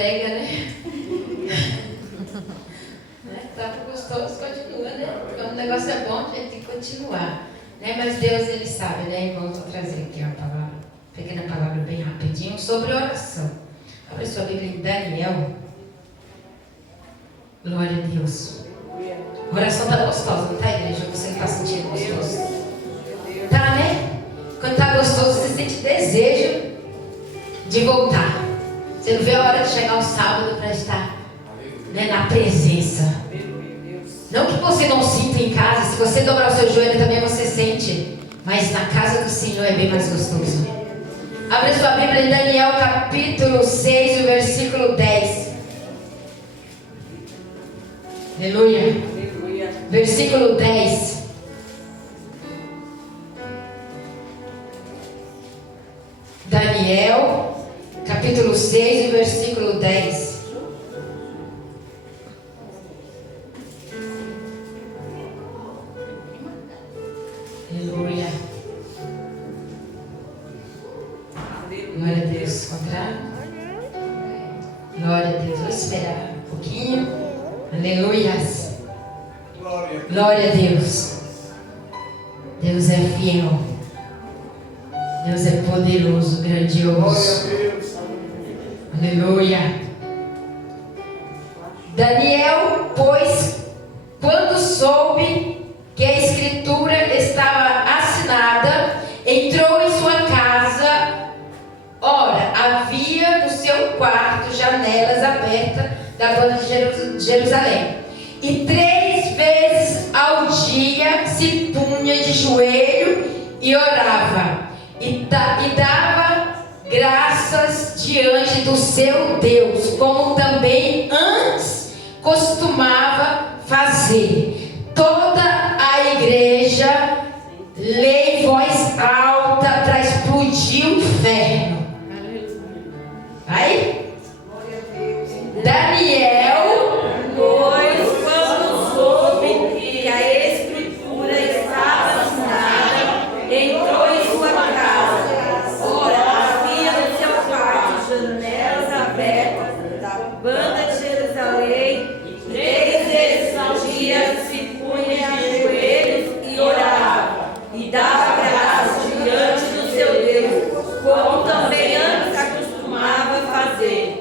prega, né? Tá gostoso, continua, né? Quando o negócio é bom, a gente tem que continuar. Né? Mas Deus, Ele sabe, né, irmãos? Vou trazer aqui uma palavra, pequena palavra bem rapidinho, sobre oração. Abre sua Bíblia em Daniel. Glória a Deus. A oração tá gostosa, não tá, igreja? Você que está sentindo gostoso? Tá, né? Quando tá gostoso, você sente desejo de voltar. Você não vê a hora de chegar o sábado para estar, né, na presença. Não que você não sinta em casa. Se você dobrar o seu joelho também você sente. Mas na casa do Senhor é bem mais gostoso. Abre sua Bíblia em Daniel capítulo 6, o versículo 10. Aleluia. Versículo 10. Daniel capítulo 6, o versículo 10. Aleluia. Glória a Deus. Contrário. Glória a Deus. Vou esperar um pouquinho. Aleluias. Glória a Deus. Deus é fiel. Deus é poderoso, grandioso. Aleluia. Daniel, pois, quando soube que a escritura estava assinada, entrou em sua casa. Ora, havia no seu quarto janelas abertas da banda de Jerusalém. E 3 vezes ao dia se punha de joelho e orava. E dava graças diante do seu Deus, como também antes costumava fazer. Toda a igreja lê em voz alta para explodir o inferno. Aí, Daniel, pois quando soube que a escritura estava assinada, entrou em sua casa. Ora, havia no seu quarto janelas abertas da banda de Jerusalém. 3 vezes ao dia se punha de joelhos e orava, e dava graças diante do seu Deus, como também antes acostumava fazer.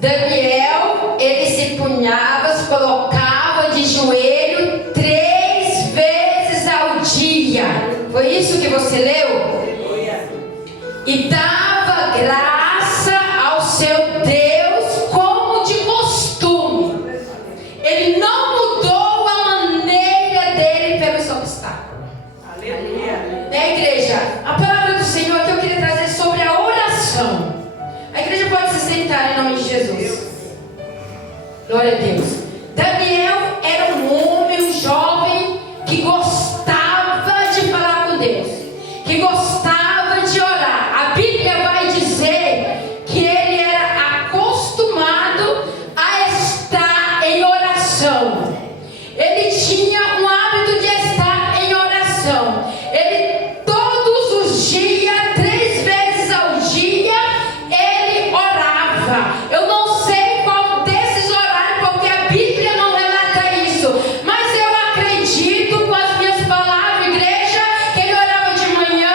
Daniel, ele se punhava, se colocava de joelho 3 vezes ao dia. Foi isso que você leu? E dava graça ao seu Deus como de costume. Ele não mudou a maneira dele pelos obstáculos. Aleluia. Né, igreja? A palavra do Senhor que eu queria trazer sobre a oração. A igreja pode se sentar em nome de Jesus. Glória a Deus. Daniel era um homem, um jovem que gostava de falar com Deus, que gostava de orar. A Bíblia vai dizer que ele era acostumado a estar em oração. Ele tinha um hábito de estar em oração. Ele todos os dias, 3 vezes ao dia, ele orava. Eu não sei qual desses horários, porque a Bíblia não relata isso, mas eu acredito com as minhas palavras, igreja, que ele orava de manhã,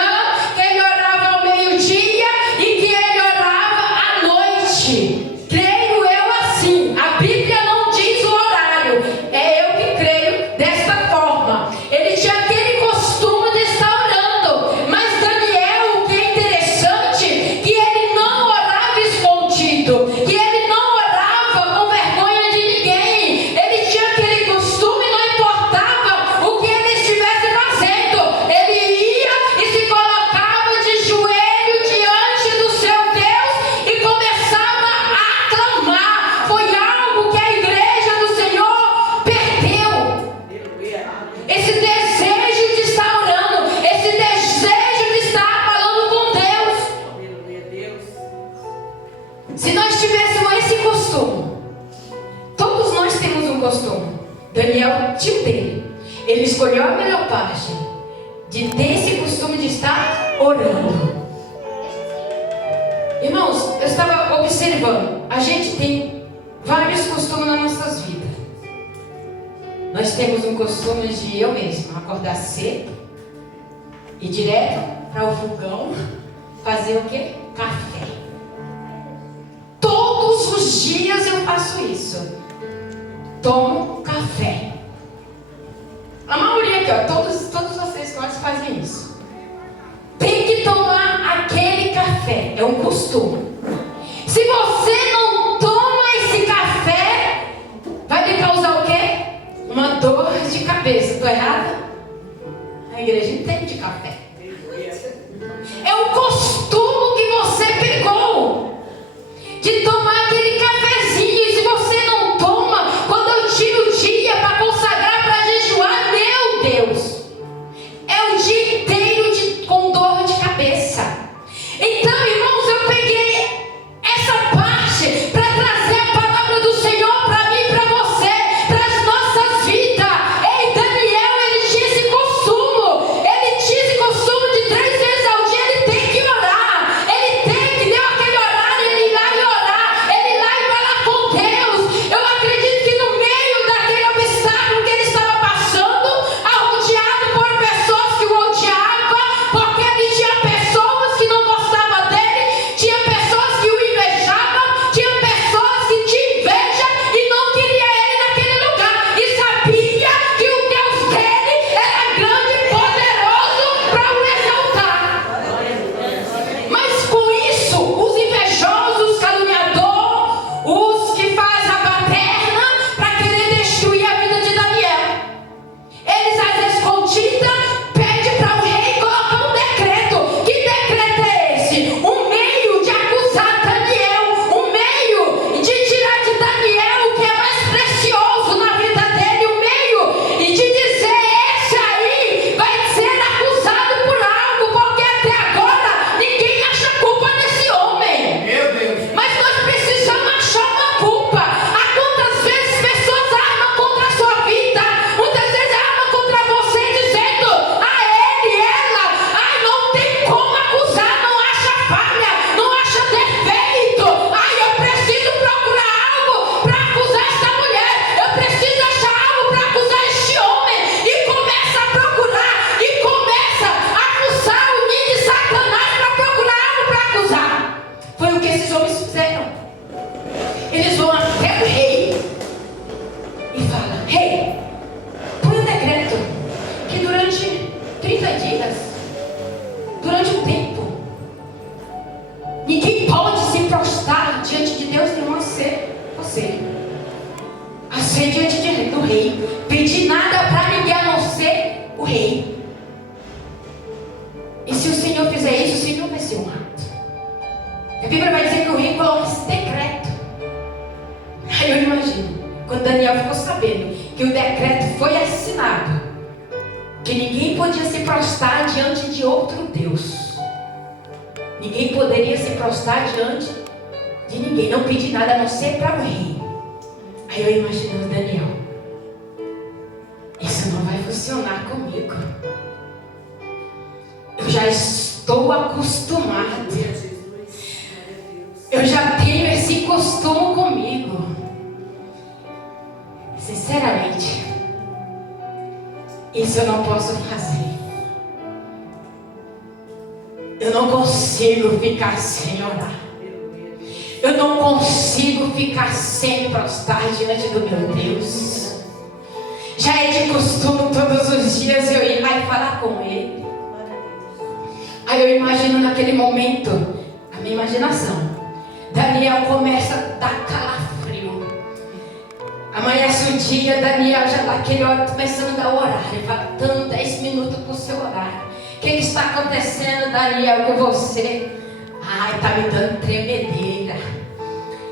que ele orava ao meio-dia e que ele orava à noite. Creio eu assim. A Bíblia não diz o horário, é eu que creio desta forma. Ele tinha aquele costume de estar orando. Mas Daniel, o que é interessante, que ele não orava escondido, que ele não orava com vergonha de ninguém. Ele tinha aquele costume, não importava o que ele estivesse fazendo, ele ia e se colocava de joelho diante do seu Deus e começava a clamar. Foi algo que a igreja do Senhor perdeu. Esse desejo de estar orando, esse desejo de estar falando com Deus. Se nós tivéssemos esse costume, todos nós temos um costume. Daniel tinha o dele. Ele escolheu a melhor parte de ter esse costume de estar orando. Irmãos, eu estava observando. A gente tem vários costumes nas nossas vidas. Nós temos um costume de eu mesmo acordar cedo e direto para o fogão fazer o quê? Café. Todos os dias eu faço isso. Tomo café. A maioria aqui, ó, todos vocês quase fazem isso. Tem que tomar aquele café. É um costume. Se você não toma esse café, vai lhe causar o quê? Uma dor de cabeça. Estou errada? A igreja entende café. É o costume que você pegou de tomar aquele cafezinho. E se você não toma, quando eu tiro o dia para consagrar, para jejuar, meu Deus, é o dia inteiro com dor de cabeça. Então, irmãos, eu peguei essa parte para trazer a palavra do Senhor para mim e para você, para as nossas vidas. Ei, Daniel, ele tinha esse costume. Ele tinha esse costume de 3 vezes ao dia ele tem que orar. Ele tem que deu aquele horário, ele ir lá e orar. Ele ir lá e falar com Deus. Eu acredito que no meio daquele obstáculo que ele estava passando, rodeado por pessoas que o odiavam, porque ele tinha pessoas que não gostavam dele, tinha pessoas que o invejavam, tinha pessoas que tinham inveja e não queriam ele naquele lugar. E sabia que o Deus dele era grande e poderoso para o exaltar. Mas com isso, os invejosos, os caluniadores, os que fazem a baderna para querer destruir a vida de Daniel, eles às vezes contida, pedem para o rei colocar um decreto. Que decreto é esse? Um meio de acusar Daniel, um meio de tirar de Daniel o que é mais precioso na vida dele, um meio de dizer: esse aí vai ser acusado por algo, porque até agora ninguém acha culpa nesse homem. Meu Deus. Mas nós precisamos achar uma culpa. Há quantas vezes pessoas armam contra a sua vida, muitas vezes armam contra você, dizendo: ah, ele, ela, ai, não tem como acusar, não acha falha, não acha defeito. Ai, eu preciso procurar algo para acusar essa mulher, eu preciso achar algo para acusar este homem. E começa a procurar, e começa a acusar o ninho de Satanás para procurar algo para acusar. Foi o que esses homens fizeram. Eles vão até o rei e falam: rei, põe um decreto que durante 30 dias, durante um tempo, ninguém pode se prostrar diante de Deus, nenhum a ser você. A ser diante do rei. Pedir nada para ninguém a não ser o rei. E se o Senhor fizer isso, o Senhor vai ser honrado. A Bíblia vai dizer que o rei coloca esse decreto. Aí eu imagino, quando Daniel ficou sabendo que o decreto foi assinado, que ninguém podia se prostrar diante de outro Deus. Ninguém poderia se prostrar diante de ninguém, não pedir nada a não ser para o rei. Aí eu imagino Daniel: isso não vai funcionar comigo. Eu já estou acostumado. Eu já tenho esse costume comigo. Sinceramente, isso eu não posso fazer. Eu não consigo ficar sem orar. Eu não consigo ficar sem prostrar diante do meu Deus. Já é de costume todos os dias eu ir lá e falar com Ele. Aí eu imagino naquele momento, a minha imaginação, Daniel começa a dar calafrio. Amanhece o dia, Daniel já está aquele hora começando a dar o horário, faltando 10 minutos para o seu horário. O que está acontecendo, Daniel, com você? Ai, está me dando tremedeira.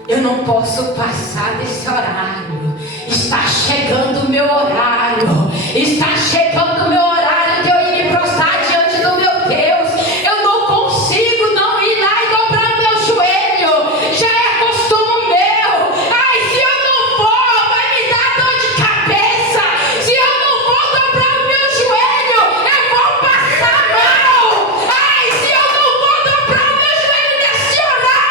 Eu não posso passar desse horário. Está chegando o meu horário. Está chegando o meu horário de eu ir me prostrar diante do meu Deus. Eu não consigo não ir lá e dobrar o meu joelho. Já é costume meu. Ai, se eu não for, vai me dar dor de cabeça. Se eu não for dobrar o meu joelho, eu vou passar mal. Ai, se eu não for dobrar o meu joelho nesse horário,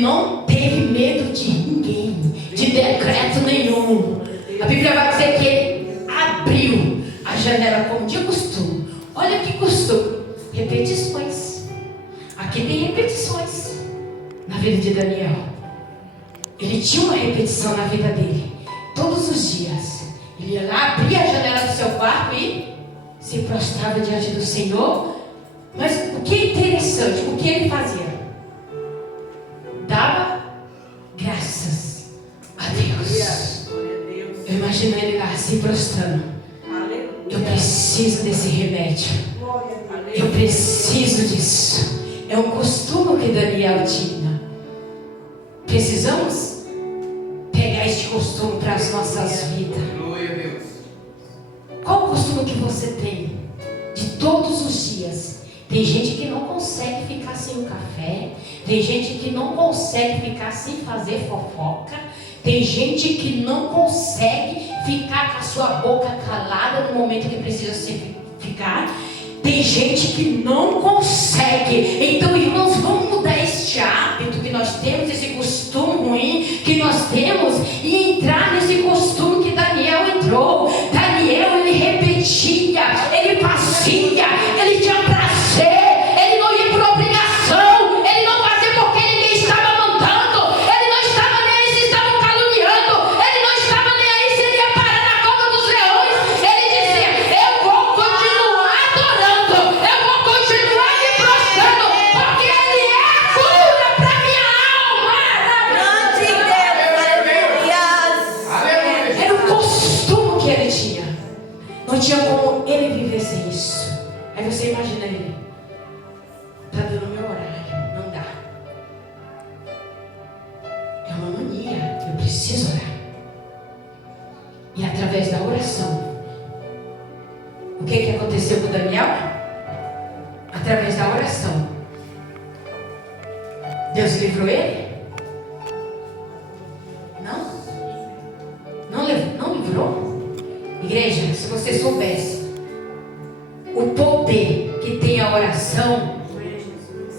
ele não teve medo de ninguém, de decreto nenhum. A Bíblia vai dizer que ele abriu a janela como de costume. Olha que costume, repetições. Aqui tem repetições na vida de Daniel. Ele tinha uma repetição na vida dele. Todos os dias ele ia lá, abria a janela do seu quarto e se prostrava diante do Senhor. Mas o que é interessante, o que ele fazia? Dava graças a Deus. Eu imagino ele lá se prostrando. Eu preciso desse remédio. Eu preciso disso. É um costume que Daniel tinha. Precisamos pegar este costume para as nossas vidas. Qual o costume que você tem de todos os dias? Tem gente que não consegue ficar sem o café. Tem gente que não consegue ficar sem fazer fofoca. Tem gente que não consegue ficar com a sua boca calada no momento que precisa ficar. Tem gente que não consegue. Então, irmãos, vamos mudar este hábito que nós temos, esse costume ruim que nós temos, e entrar nesse costume que Daniel entrou. Daniel, ele repetia, ele fazia, ele tinha prazer, ele não ia por obrigação, ele não fazia porque ninguém estava mandando, ele não estava nem aí se estavam caluniando, ele não estava nem aí se ele ia parar na cova dos leões. Ele dizia: eu vou continuar adorando, eu vou continuar me prostrando, porque ele é a cura para minha alma. Era o costume que ele tinha. Não tinha como ele viver sem isso. Aí você imagina ele: tá dando meu horário, não dá. É uma mania, eu preciso orar. E através da oração, o que aconteceu com Daniel? Através da oração, Deus livrou ele? Não livrou? Igreja, se você soubesse o poder que tem a oração,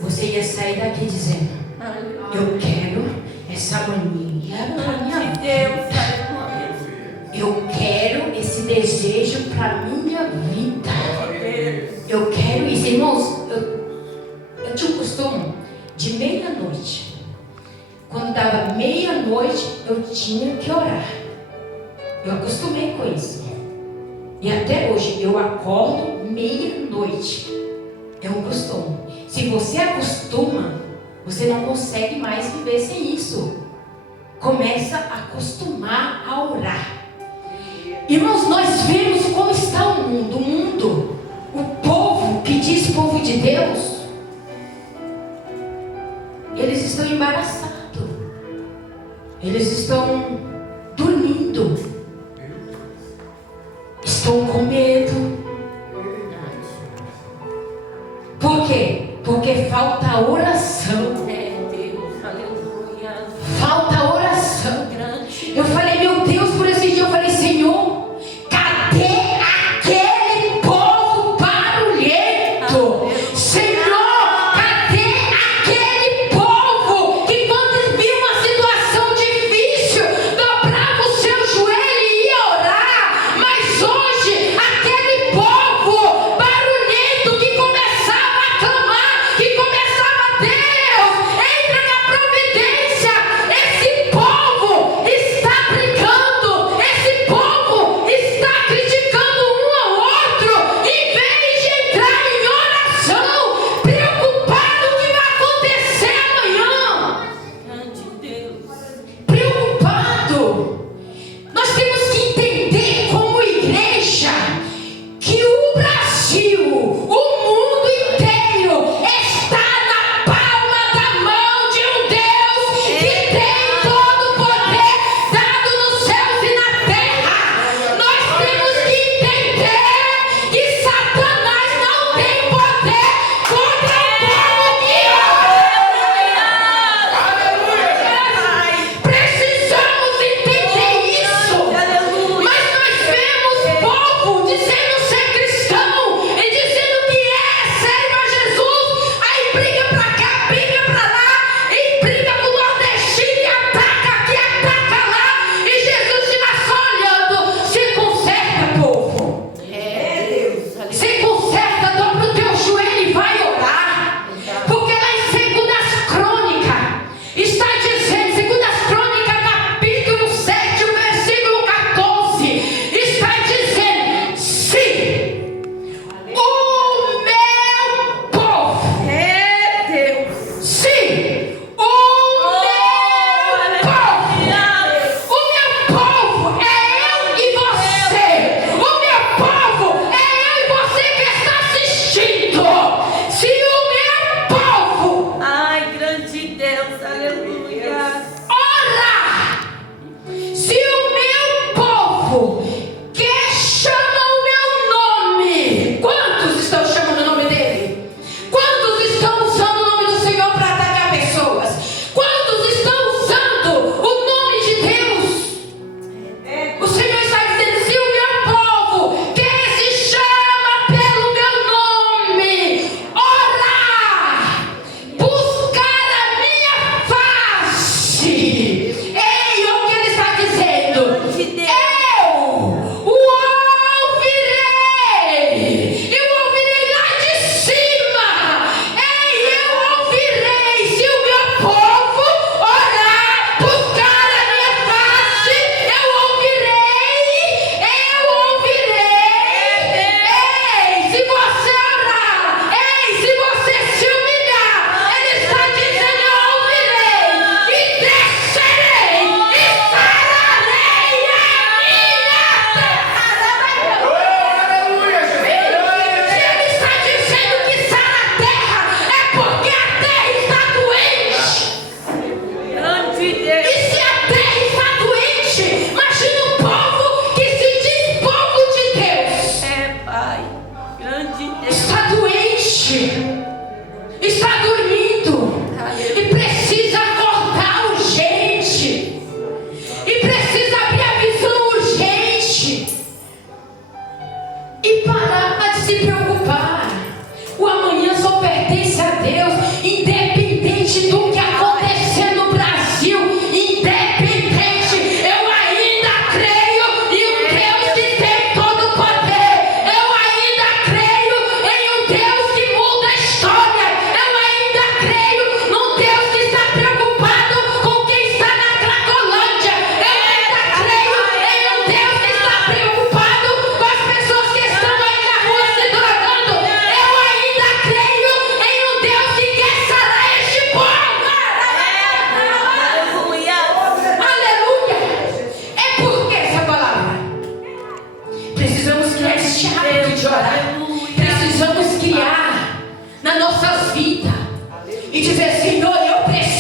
você ia sair daqui dizendo: eu quero essa mania para minha vida. Eu quero esse desejo para minha vida. Eu quero isso. Irmãos, eu tinha um costume de meia-noite. Quando dava meia-noite, eu tinha que orar. Eu acostumei com isso. E até hoje eu acordo meia-noite. É um costume. Se você acostuma, você não consegue mais viver sem isso. Começa a acostumar a orar. Irmãos, nós vemos como está o mundo. O mundo, o povo que diz povo de Deus, eles estão embaraçados. Eles estão dormindo. Estão com medo. Por quê? Porque falta oração. Falta oração. Eu falei: meu Deus, por esse dia eu falei: Senhor, cadê aquele povo barulhento? Senhor, cadê aquele povo que quando viu uma situação difícil, dobrava o seu joelho e ia orar? Mas hoje, aquele povo barulhento que começava a clamar, que começava a ter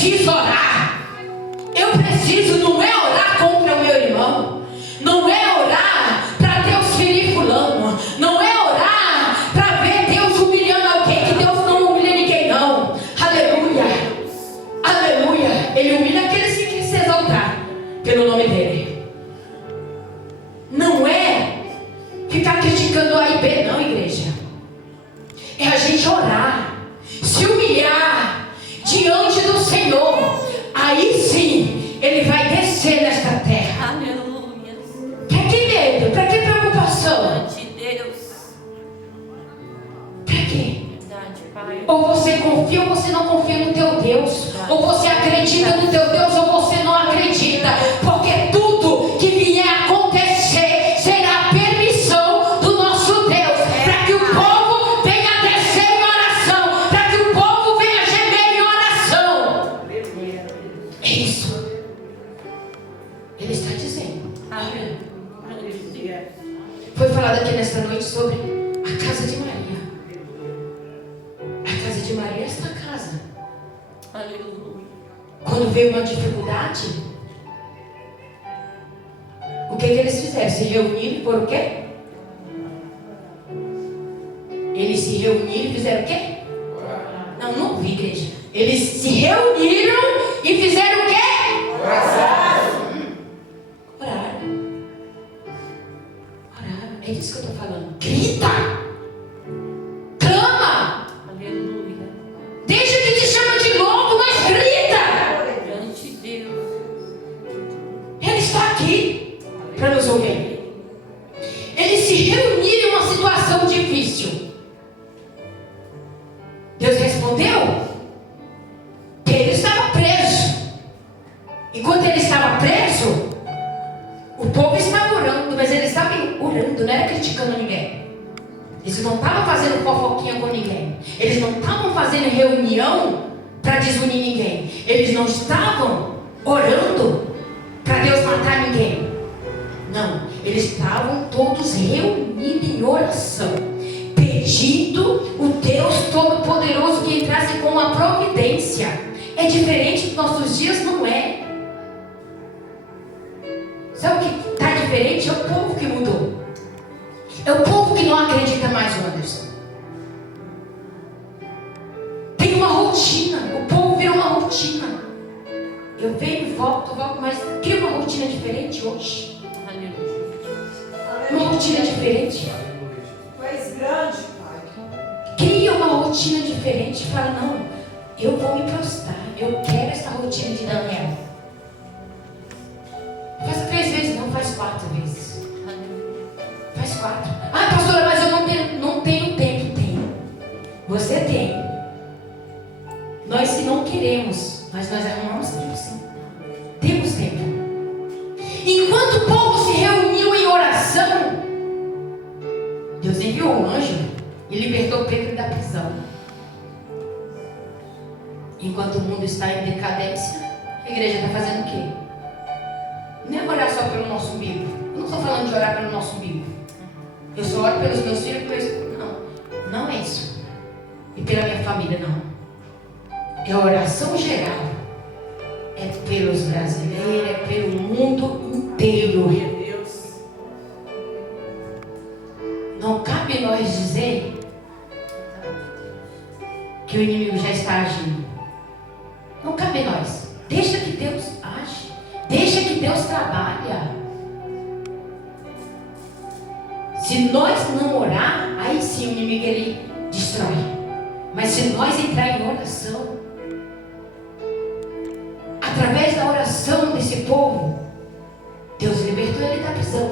preciso orar. Eu preciso, não é orar contra o meu irmão, não é orar para Deus ferir fulano, não é orar para ver Deus humilhando alguém, que Deus não humilha ninguém não. Aleluia, aleluia. Ele humilha aqueles que querem se exaltar pelo nome dele. Não é ficar criticando A e B não, igreja. É a gente orar, se humilhar diante do Senhor. Aí sim, Ele vai descer nesta terra. Aleluia. Para que medo? Para que preocupação? De Deus. Para quê? Verdade, Pai. Ou você confia ou você não confia no teu Deus. Ou você acredita no teu Deus ou você não acredita. Porque tudo que vier a acontecer será a permissão do nosso Deus. Para que o povo venha descer em oração. Para que o povo venha gemer em oração. É isso. Ele está dizendo. Amém. Foi falado aqui nesta noite sobre a casa de Maria. A casa de Maria é esta casa. Aleluia. Quando veio uma dificuldade, o que eles fizeram? Se reuniram por o quê? Eles se reuniram e fizeram o quê? Não, não vi, igreja. Eles se reuniram e fizeram o quê? Oraram. É disso que eu estou falando. Grita! Clama! Aleluia. Deixa que te chama de louco, mas grita! Diante de Deus. Ele está aqui para nos ouvir. Eles se reuniram em uma situação difícil. Deus respondeu que ele estava preso. Enquanto ele estava preso, o povo estava orando, mas eles estavam orando, não era criticando ninguém. Eles não estavam fazendo fofoquinha com ninguém. Eles não estavam fazendo reunião para desunir ninguém. Eles não estavam orando para Deus matar ninguém. Não, eles estavam todos reunidos em oração, pedindo o Deus Todo-Poderoso que entrasse com uma providência. É diferente dos nossos dias, não é? Sabe o que está diferente? É o povo que mudou. É o povo que não acredita mais no Anderson. Tem uma rotina. O povo virou uma rotina. Eu venho, volto, mas cria uma rotina diferente hoje. Uma rotina diferente. Tu és grande, Pai. Cria uma rotina diferente. Fala, não, eu vou me prostrar. Eu quero essa rotina de Daniel. Faz 3 vezes, não, faz 4 vezes. Faz 4. Ah, pastora, mas eu não tenho tempo. Tenho. Você tem. Nós que não queremos, mas nós arrumamos tempo sim. Temos tempo. Enquanto o povo se reuniu em oração, Deus enviou um anjo e libertou Pedro da prisão. Enquanto o mundo está em decadência, a igreja está fazendo o quê? Não é orar só pelo nosso umbigo. Eu não estou falando de orar pelo nosso umbigo. Eu só oro pelos meus filhos, não é isso. E pela minha família, não. É oração geral. É pelos brasileiros, é pelo mundo inteiro. Não cabe nós dizer que o inimigo já está agindo. Não cabe nós. Deixa que Deus age. Deixa que Deus trabalha. Se nós não orar, aí sim o inimigo ele destrói. Mas se nós entrar em oração, através da oração desse povo, Deus libertou ele da prisão.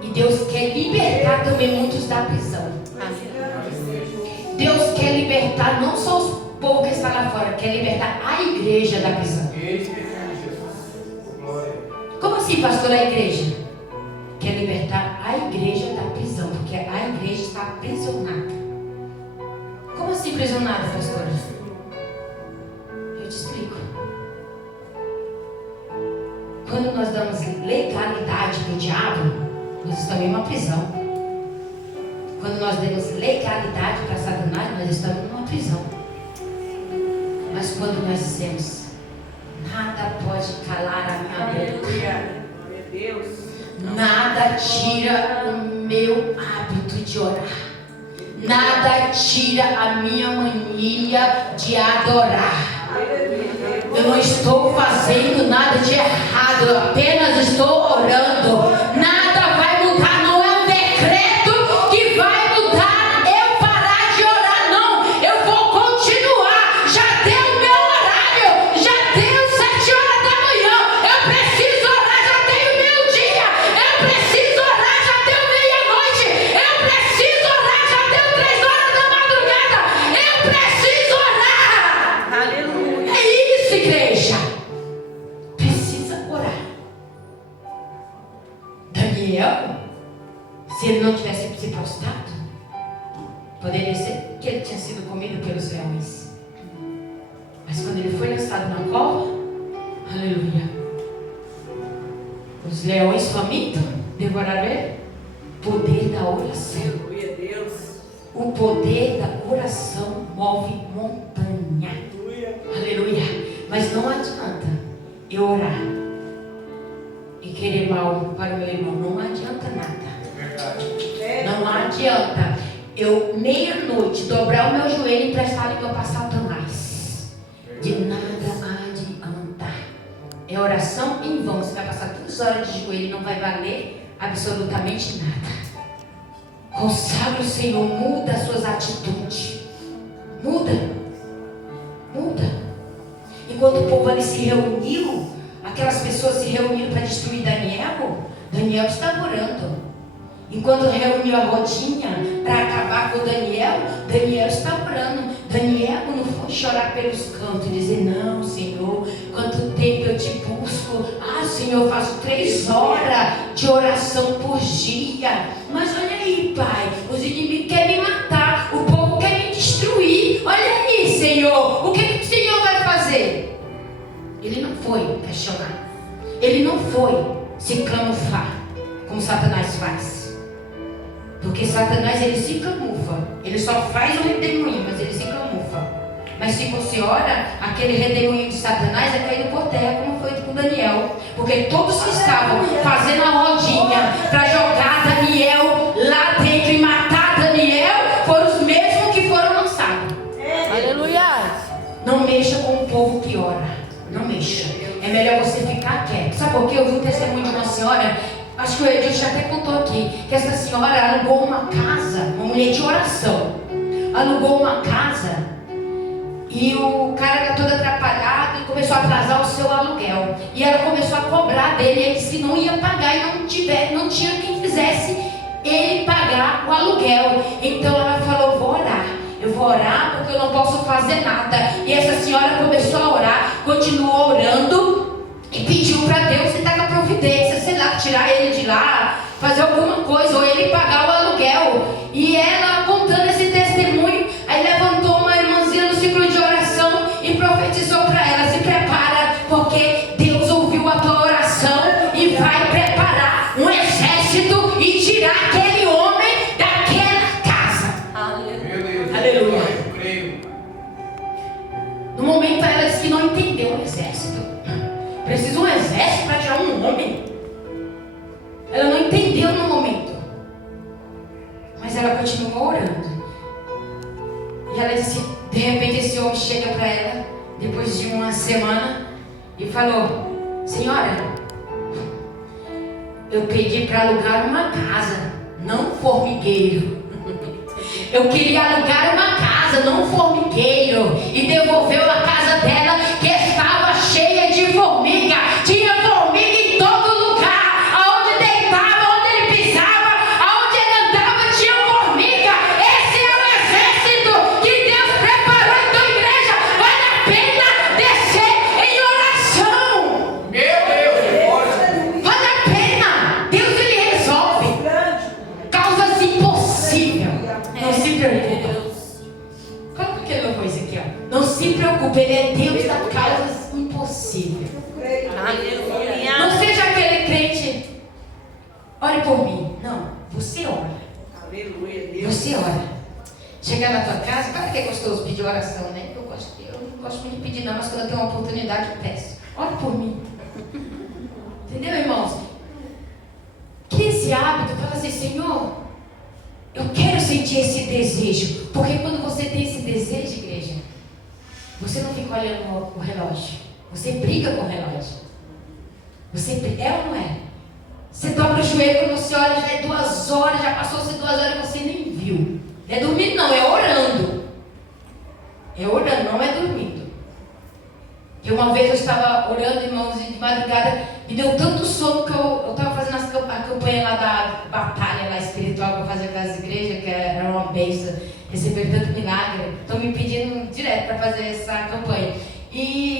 E Deus quer libertar também muitos da prisão. Deus quer libertar não só os povos que estão lá fora, quer libertar a igreja da prisão. Como assim, pastor, a igreja? Quer libertar a igreja da prisão, porque a igreja está aprisionada. Como assim aprisionada, pastora? Eu te explico. Quando nós damos legalidade para o diabo, nós estamos em uma prisão. Quando nós damos legalidade para Satanás, nós estamos em uma prisão. Mas quando nós dizemos, nada pode calar a minha boca, Aleluia. Deus. nada tira o meu hábito de orar, nada tira a minha mania de adorar. Eu não estou fazendo nada de errado, eu apenas estou orando. Nada vai mudar, não é um decreto que vai mudar eu parar de orar, não. Eu vou continuar. Já deu o meu horário, já deu 7 horas da manhã. Eu preciso orar, já deu o meu dia. Eu preciso orar, já deu meia-noite. Eu preciso orar, já deu 3 horas da madrugada. Eu preciso orar. Aleluia. É isso, igreja. Precisa orar. Daniel, se ele não tivesse se prostrado, poderia ser que ele tinha sido comido pelos leões. Mas quando ele foi lançado na cova, aleluia, os leões famintos devoraram ele. Poder da oração. Aleluia, Deus. O poder da oração move montanha. Aleluia. Mas não adianta eu orar e querer mal para o meu irmão. Não adianta nada. Não adianta eu meia-noite dobrar o meu joelho e emprestar a língua para Satanás. De nada adianta. É oração em vão. Você vai passar 2 horas de joelho e não vai valer absolutamente nada. Consagra o Senhor, muda as suas atitudes. Muda. E quando o povo ali se reuniu, aquelas pessoas se reuniram para destruir Daniel, Daniel estava orando. Enquanto reuniu a rodinha para acabar com Daniel, Daniel estava orando. Daniel não foi chorar pelos cantos e dizer, não, Senhor, quanto tempo eu te busco. Ah, Senhor, eu faço 3 horas de oração por dia. Mas olha aí, Pai, os inimigos querem me matar, o povo quer me destruir. Olha aí, Senhor, o que o Senhor vai fazer? Ele não foi questionar. Ele não foi se camuflar, como Satanás faz. Porque Satanás, ele se camufla. Ele só faz o redemoinho, mas ele se camufla. Mas se você ora, aquele redemoinho de Satanás é caído por terra, como foi com Daniel. Porque todos que estavam fazendo a rodinha para jogar Daniel lá dentro e matar Daniel, foram os mesmos que foram lançados. Aleluia. Não mexa com o povo que ora. Não mexa. É melhor você ficar quieto. Sabe por quê? Eu vi um testemunho de uma senhora, acho que o Edilson já até contou aqui, que essa senhora alugou uma casa, uma mulher de oração. Alugou uma casa e o cara era todo atrapalhado e começou a atrasar o seu aluguel. E ela começou a cobrar dele. Ele disse que não ia pagar e não tinha quem fizesse ele pagar o aluguel. Então ela falou, vou orar. Eu vou orar porque eu não posso fazer nada. E essa senhora começou a orar, continuou orando e pediu para Deus que dá a providência, sei lá, tirar ele de lá, fazer alguma coisa, ou ele pagar o aluguel. E ela contando esse testemunho, aí levantou uma irmãzinha no ciclo de oração e profetizou para ela, se prepara, porque Deus ouviu a tua oração e vai preparar um exército e tirar aquele homem daquela casa. Aleluia. Eu creio. No momento ela disse que não entendeu o exército. Precisa um exército para tirar um homem. Ela não entendeu no momento. Mas ela continuou orando. E ela disse, de repente esse homem chega para ela, depois de uma semana, e falou, senhora, eu pedi para alugar uma casa, não um formigueiro. Eu queria alugar uma casa, não um formigueiro. E devolveu a casa dela, que estava cheia de formiga. Tinha formiga em todo lugar. Aonde deitava, onde ele pisava, aonde ele andava, tinha formiga. Esse é o exército que Deus preparou. Então, igreja, vale a pena descer em oração. Meu Deus, Vale a pena. Deus, ele resolve causas impossíveis. Não se preocupe. Como que ele não foi Ezequiel? Não se preocupe, ele é Deus das causas impossíveis. Aleluia. Não seja aquele crente, ore por mim. Não, você ora. Aleluia, Deus. Você ora. Chegar na tua casa, claro que é gostoso pedir oração, né? Eu gosto de gosto muito de pedir não, mas quando eu tenho uma oportunidade eu peço. Ore por mim. Entendeu, irmãos? Que esse hábito, fala assim, Senhor, eu quero sentir esse desejo. Porque quando você tem esse desejo, igreja, você não fica olhando o relógio. Você briga com o relógio. Você é ou não é? Você dobra o joelho, quando você olha, já é 2 horas, já passou-se 2 horas e você nem viu. Não é dormindo não, é orando. É orando, não é dormindo. E uma vez eu estava orando, irmãos, de madrugada, me deu tanto sono que eu estava fazendo a campanha lá da batalha lá espiritual que eu fazia com as igrejas, que era uma bênção, receber tanto milagre. Estão me pedindo direto para fazer essa campanha. E